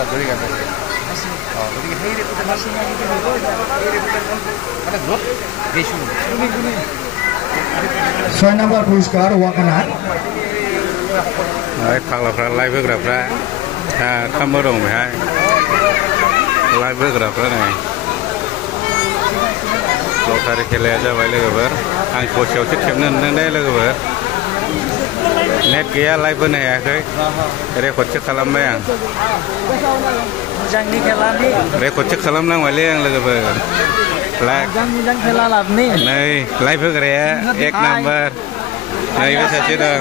অলপ ধৰি গেছে গতিকে সেই ৰেপুটেশ্যন মানে গ্ৰোথ দিছোঁ 6 নম্বৰ পুৰস্কাৰ ৱাকানাৰ फाग्लाफ्रा लाइभ होग्राफ्रा खामबो दं बेहाय लाइभ होग्राफ्रा नै लटारि खेलाया जाबाय लोगोफोर आं ससेयावसो खेबनो मोनदों दे लोगोफोर नेट गैया लाइभ होनो हायाखै रेकर्डसो खालामबाय आं रेकर्डसो खालामनांबायलै आं लोगोफोर नै लाइभ होग्राया 1 नाम्बार नैबे सासे दं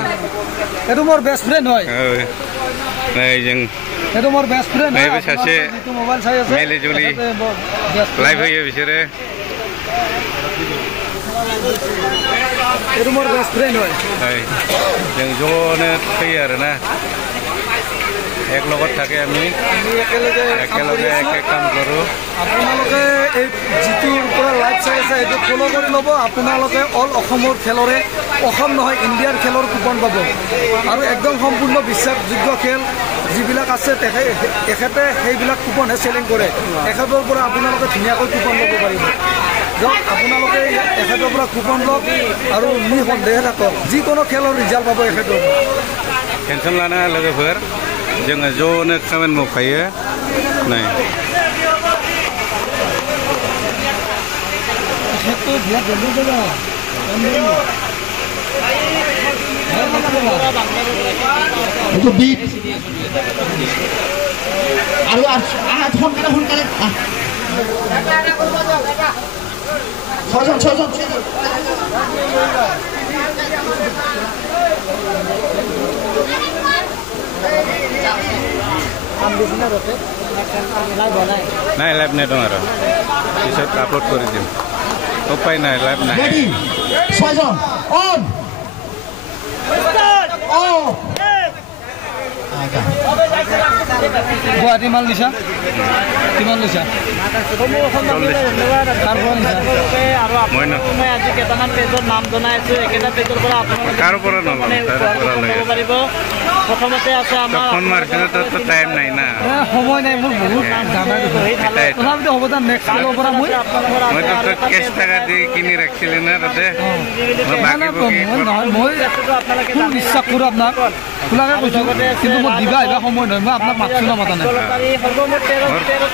एतो मोर बेस्ट फ्रेंड होय नै जों एतो मोर बेस्ट फ्रेंड नैबे सासे मोबाइल साइ আছে मेलेजुलि लाइभ होयो बिसोरो एतो मोर बेस्ट फ्रेंड होय जों ज'नो फैयो आरोना एक লগত থাকে আমি একেলগে একে কাম কৰোঁ আপোনালোকে এই জিতুৰ পৰা লাইভ চাই আছে এইটো ফলো কৰি ল'ব আপোনালোকে অল অসমৰ খেলৰে অসম নহয় ইণ্ডিয়াৰ খেলৰ কুপন পাব আৰু একদম সম্পূৰ্ণ বিশ্বাসযোগ্য খেল যিবিলাক আছে তেখেতে সেইবিলাক কুপনহে চেলিং কৰে এখেতৰ পৰা আপোনালোকে ধুনীয়াকৈ কুপন ল'ব পাৰিব যাওক আপোনালোকে এখেতৰ পৰা কুপন লওক আৰু নিসন্দেহে থাকক যিকোনো খেলৰ ৰিজাল্ট পাব এখেতৰ टेनसन लानाङा लोगोफोर जोङो ज'नो खामानि मावखायो नै এইটো বিট আৰু সোনকালে ছয়জন নাই লাইভ নাই দं আৰু পিছত আপলোড কৰি দিম উপায় নাই লাইভ নাই ছয়জন অন গুৱাহাটী মাল নিছা কিমান লৈছা মই আজি কেইটামান পেজৰ নাম জনাই আছো একেটা পেজৰ পৰা পাৰিব প্ৰথমতে আছে আমাৰ টাইম নাই না সময় নাই মোৰ বহুত তথাপিতো হ'ব তাৰ নেক্সট খেলৰ পৰা মইতো কেছ টকা দি কিনি ৰাখিছিলে না তাতে মই বিশ্বাস কৰোঁ আপোনাক খোলাকে কৈছোঁ কিন্তু মই দিবা আহিবা সময় নহয় মই আপোনাক মাতছোঁ না মাতা নাই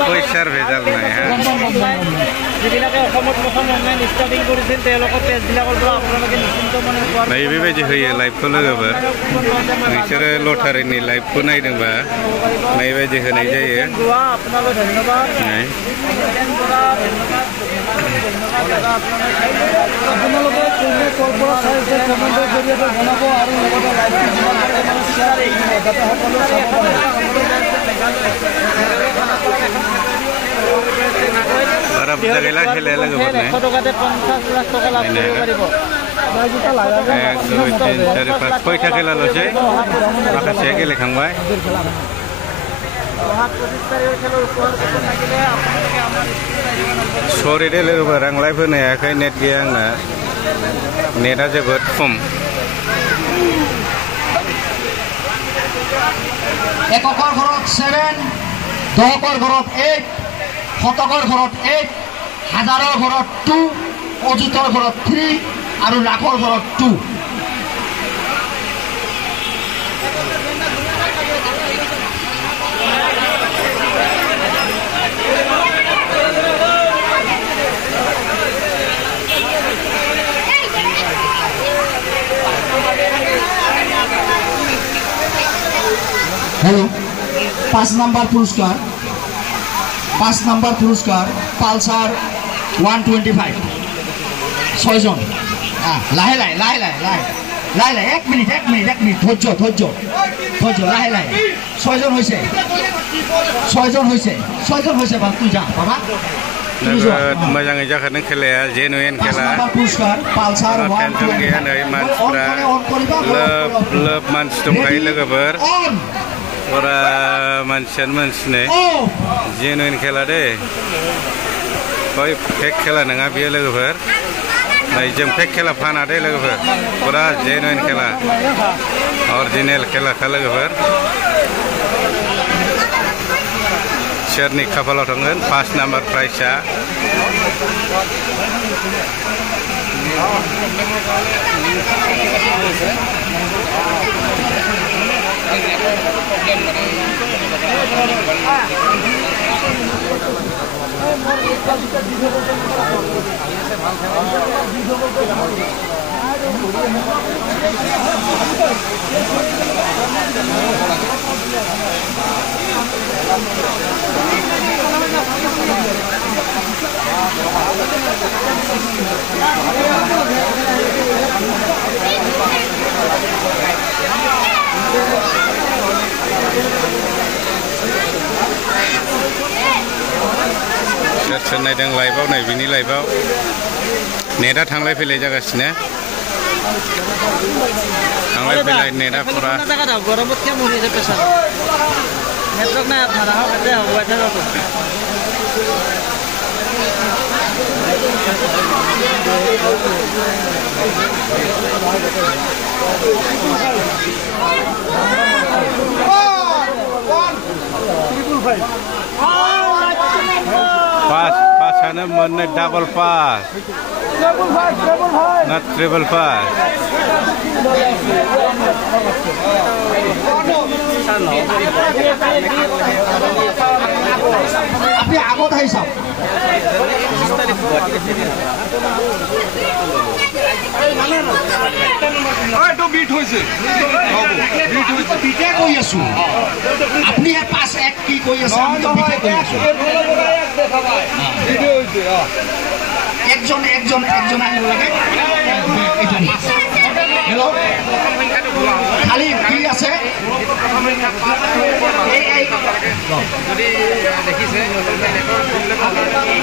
পইচাৰ ভেজাল নাই যিবিলাকে অসমত প্ৰথম অনলাইন ষ্টাৰ্টিং কৰিছিল তেওঁলোকৰ পেজবিলাকৰ পৰা আপোনালোকে নিশ্চিন্ত মনে नै बेबायदि होयो लाइभखौ लोगोफोर नोंसोरो लटारिनि लाइभखौ नायदोंबा बेबायदि होनाय जायो আপোনালৈ ধন্যবাদ আপোনালোকে ক'ৰ পৰা চাইছে কমেণ্টৰ জৰিয়তে জনাব আৰু লগতে লাইভটো যিমান পাৰে মানে শ্বেয়াৰ কৰিব যাতে সকলোৱে চাব পাৰে बरफ जगेला खेलाया लोगोफोर ने 100 टकाতে 50 लाख टका लाभ কৰিব পাৰিব एक दुई तीन चार पाँच खयथा खेला लसै माखासे गेलेखांबाय सरि दे लोगोफोर आं लाइभ होनो हायाखै नेट गैया आंना नेटआ जोबोद खम एकকৰ ঘৰত 7 দহকৰ ঘৰত 8 শতকৰ ঘৰত 8 হাজাৰৰ ঘৰত 2 অযুতৰ ঘৰত 3 আৰু লাখৰ ঘৰত 2 हेलो 5 नंबर पुरस्कार पालसार 125 ছয়জন লাহে লাহে এক মিনিট ধৈৰ্য লাহে ছয়জন হৈছে বাবা তুই যা বাবা मोजाङै जाखादों खेलाया जेनुइन खेला पुरस्कार पालसार टेनसन गैया नै मानसिफ्रा लोब मानसि दंखायो लोगोफोर फुरा मानसियानो मानसि नै जेनुइन खेला दे कोई फेक खेला नङा बियो लोगोफोर नै जों फेक खेला फाना दे लोगोफोर फुरा जेनुइन खेला अरिजिनेल खेलाखा लोगोफोर सोरनि खाफालाव थांगोन 5 नाम्बार प्राइजआ सोर नायदों लाइभआव नै बिनि लाइभआव नेटआ थांलाय फैलाय जागासिनो थांलाय फैलाय नेटआ पुरा गरमत क्या मुरि से पेशा नेटवर्क ना अपना रहा करते हो बैठे रहो पासआनो मोननै डाबल पास ना ट्रिपल पास আপনি আগত আহি চাওক বিটে কৈ আছো আপুনি পাঁচ এক কি কৈ আছে আমি তো বিটে কৈ আছো একজন একজন একজন আহিব লাগে হেল্ল' খালি কি আছে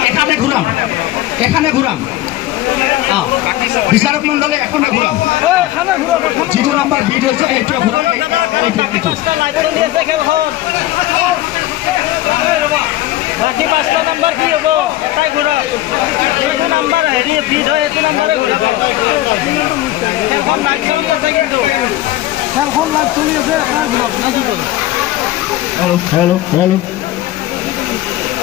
এখানে ঘুরাম বিচারক মন্ডলে এখানে ঘুরাম যেটো নাম্বার বিট হয়েছে এইটো ঘুরাম বাকি 5টা নাম্বার কি হবো এটাই ঘুরাও যেটো নাম্বার হেৰি বিট হয় এটো নাম্বাৰে ঘুৰাবো এখন লাইট চলি আছে কিন্তু খেলখন লাইভ চলি আছে আপোনাৰ ঘৰত নাকি হেল্ল'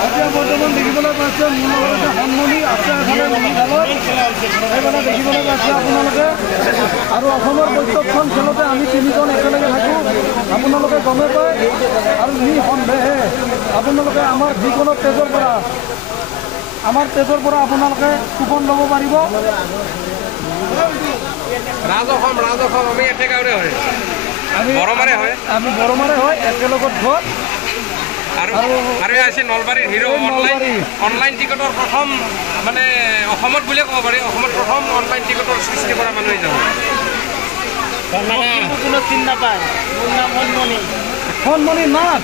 এতিয়া বৰ্তমান দেখিবলৈ পাইছে মোৰ লগতে সন্মনি আছে এফালে মহিলালত সেইফালে দেখিবলৈ পাইছে আপোনালোকে আৰু অসমৰ প্ৰত্যেকখন খেলতে আমি তিনিজন একেলগে থাকোঁ আপোনালোকে গমে পায় আৰু নিঃসন্দেহে আপোনালোকে আমাৰ যিকোনো পেজৰ পৰা আপোনালোকে কুপন ল'ব পাৰিব ৰাজঅসম আমি একেগাঁৱৰে হয় আমি বৰমাৰে হয় একেলগত ঘৰ আৰু আছে নলবাৰীৰ হিৰো অনলাইন টিকটৰ প্ৰথম মানে অসমত বুলিয়ে ক'ব পাৰি অসমত প্ৰথম অনলাইন টিকটৰ সৃষ্টি কৰা মানুহ যাব কোনো চিন নাপায় মোৰ নাম সন্মনি নাথ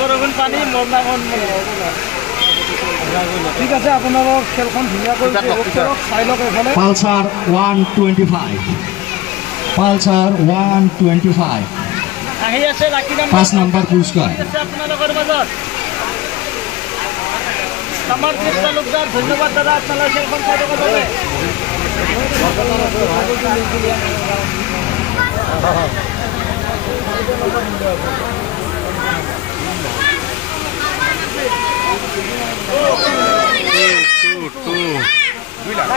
বৰষুণ পানী মোৰ নাম ঠিক আছে আপোনালোক খেলখন ধুনীয়াকৈ চাই লওক এইফালে পালচাৰ 125 আহি আছে লাকি নাম্বাৰ 5 নম্বৰ পুৰস্কাৰ আপোনালোকৰ মাজত আমাৰ লোকদাৰ ধন্যবাদ দাদা আপোনালোকৰ খেলখন চাই থকা বাবে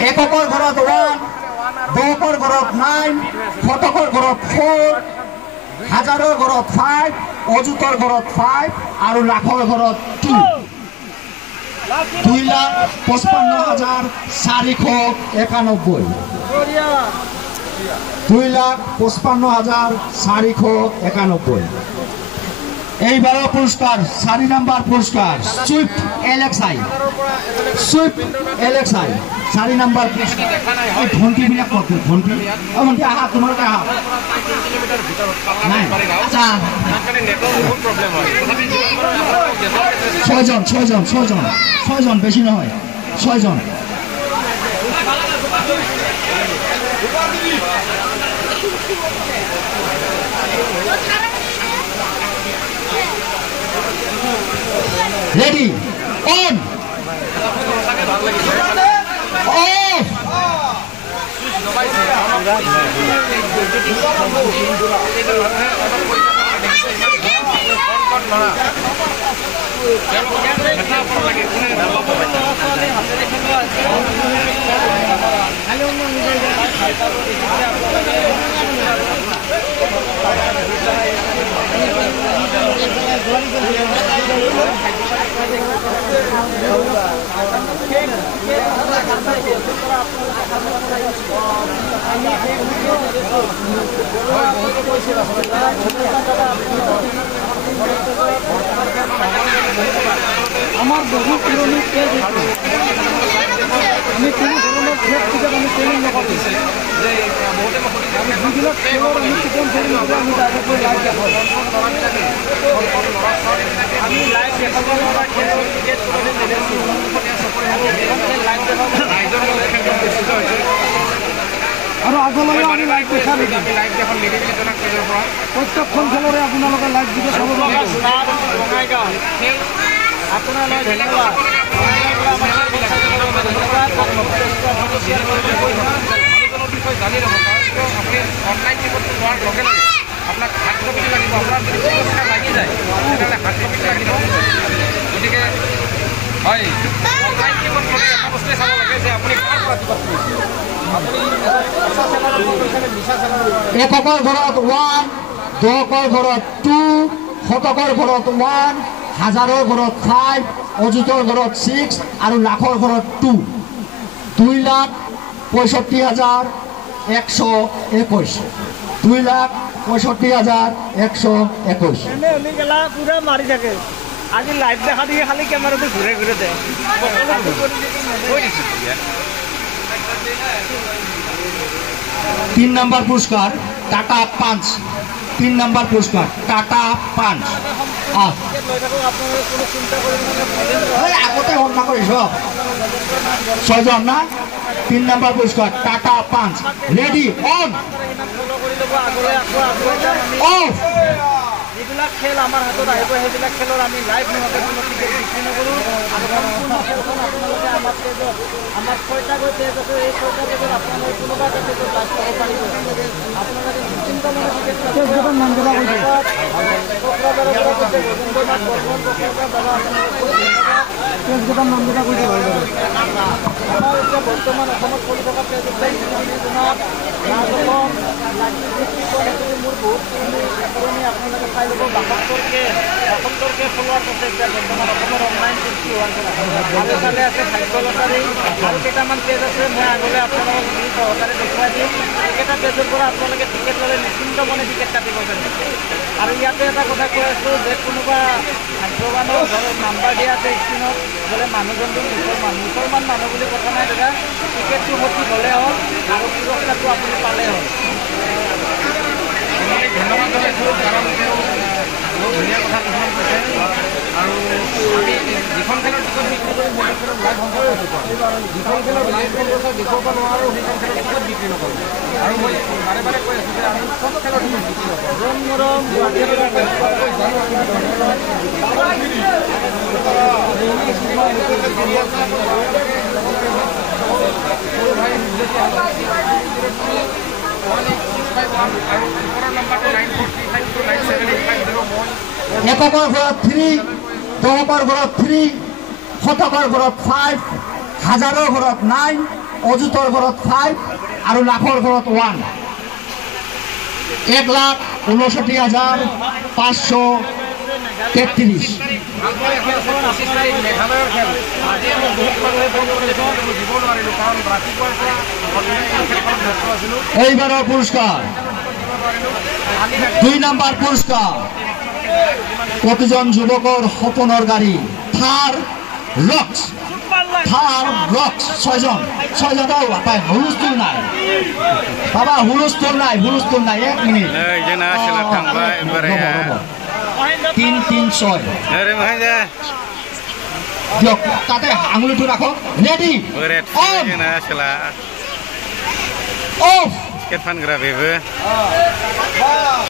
এককৰ ঘৰত 1 দুকৰ ঘৰত 9 শতকৰ ঘৰত 4 হাজাৰৰ ঘৰত 5 অযুতৰ ঘৰত 5 আৰু লাখৰ ঘৰত 2 2,55,491 2,55,491 এইবাৰৰ পুৰস্কাৰ 4 নম্বৰ পুৰস্কাৰ সুইফট এলেক্সাই 4 নম্বৰ পুৰস্কাৰ এই ঘণ্টিবিলাক কত ঘণ্টি ঘণ্টি আহা তোমালোকে আহা নাই আচ্ছা 6জন বেছি নহয় 6জন Ready, on, off. লাগে কোনে ডালা আমার বহু পুরনো পেজ আমি কোনো ধরনের ফেক টিকেট আমি ট্রেনিং নকৰোঁ যে বহুতে আমি যিবিলাক খেলৰ আমি টিকেট ট্ৰেনিং কৰোঁ আমি ডাইৰেক্ট লাইভ দেখাওঁ আমি লাইভ দেখাব নোৱাৰা খেলৰ টিকেট আৰু আগলৈ আমি লাইভ দেখাম প্ৰত্যেকখন খেলৰে আপোনালোকে লাইভ ভিডিঅ' চাব পাৰিব বঙাইগাঁও আপোনালৈ ধন্যবাদ বিষয়ে জানি ল'ব কাৰণ আপুনি অনলাইন টিকটটো লোৱাৰ লগে লগে আপোনাক হাৰ্ড কপি লাগিব আপোনাৰ যদি পুৰস্কাৰ লাগি যায় তেতিয়াহ'লে হাৰ্ড কপি লাগিব গতিকে হয় অনলাইন টিকট ল'লে এটা বস্তুৱে চাব লাগে যে আপুনি কাৰ পৰা টিকট লৈছে এককৰ ঘৰত 1, দহকৰ ঘৰত 2, শতকৰ ঘৰত 1, হাজাৰৰ ঘৰত 5, অযুতৰ ঘৰত 6 আৰু লাখৰ ঘৰত 2, 2,65,121 2,65,121 এনে উলি গেলা পুৰা মাৰি থাকে আজি লাইভ দেখা দিয়ে খালি কেমেৰাটো ঘূৰে ঘূৰে দে तीन नंबर पुरस्कार टाटा पंच 3 नंबर पुरस्कार टाटा पंच আগতে হন্যা কৰিছ 6 জন না 3 नंबर पुरस्कार टाटा पंच रेडी ऑन ऑफ যিবিলাক খেল আমাৰ হাতত আহিব সেইবিলাক খেলৰ আমি লাইভ নোহোৱাকৈ কোনো টিকেট বিক্ৰী নকৰোঁ আৰু সম্পূৰ্ণ খেলখন আপোনালোকে আমাৰ পেজত আমাৰ 6টাকৈ পেজ আছে এই 6টা পেজত আপোনালোকে কোনোবা এটা পেজত লাইভ চাব পাৰিব আপোনালোকে নিশ্চিন্ত মনে টিকেট পেজকেইটাৰ নাম কেইটা কৈছে পেজকেইটাৰ নাম কেইটা কৈছে আমাৰ এতিয়া বৰ্তমান অসমত চলি থকা পেজ আছে মোৰ বহুত পুৰণি আপোনালোকে চাই ল'ব 72কে ফলোৱাৰ আছে এতিয়া বৰ্তমান অসমৰ অনলাইন সৃষ্টি হোৱাৰ ভালে ভালে আছে ভাগ্য লটাৰী আৰু কেইটামান পেজ আছে মই আগলৈ আপোনালোকক সহকাৰে দেখুৱাই দিম এইকেইটা পেজৰ পৰা আপোনালোকে টিকেট ল'লে নিশ্চিন্ত মনে টিকেট কাটিব পাৰিব আৰু ইয়াতে এটা কথা কৈ আছোঁ যে কোনোবা ভাগ্যৱানৰ ঘৰত নাম্বাৰ দিয়া আছে স্ক্ৰীণত বোলে মানুহজনটো মুছলমান মানুহ বুলি কথা নাই দাদা টিকেটটো সঠিক হ'লে হ'ল আৰু পুৰস্কাৰটো আপুনি পালে হ'ল ধন্যবাদ জনাইছোঁ কাৰণ তেওঁ বহুত ধুনীয়া কথা কিছুমান কৈছে আৰু আমি যিখন খেলৰ টিকট বিক্ৰী কৰি সেইখন খেলৰ লাইভ সম্পৰ্ক যিখন খেলৰ লাইভ সম্পৰ্ক দেখুৱাব নোৱাৰোঁ সেইখন খেলৰ টিকট বিক্ৰী নকৰোঁ আৰু মই বাৰে বাৰে কৈ আছোঁ যে আমি চব খেলৰ টিকট বিক্ৰী এককৰ ঘৰত 3, দহকৰ ঘৰত 3, শতকৰ ঘৰত 5, হাজাৰৰ ঘৰত 9, অযুতৰ ঘৰত 5 আৰু লাখৰ ঘৰত 1 1,59,533 মেঘালয়ৰ খেল আজি মই বহুত মানুহে ফোন কৰিছোঁ দিব নোৱাৰিলোঁ কাৰণ ৰাতিপুৱাৰ পৰা ব্যস্ত আছিলোঁ এইবাৰৰ পুৰস্কাৰ 2 নম্বৰ পুৰস্কাৰ প্ৰতিজন যুৱকৰ সপোনৰ গাড়ী থাৰ ৰক্স 6জন পায় হুলস্থুল নাই বাবা হুলস্থুল নাই 1 মিনিট जोंना आसोला थांबाय बोराया 336 ओरै महाय जा দিয়ক তাতে আঙুলিটো ৰাখক ৰেডি बोराया অন जोंना आसोला অফ टिकेट फानग्रा बेबो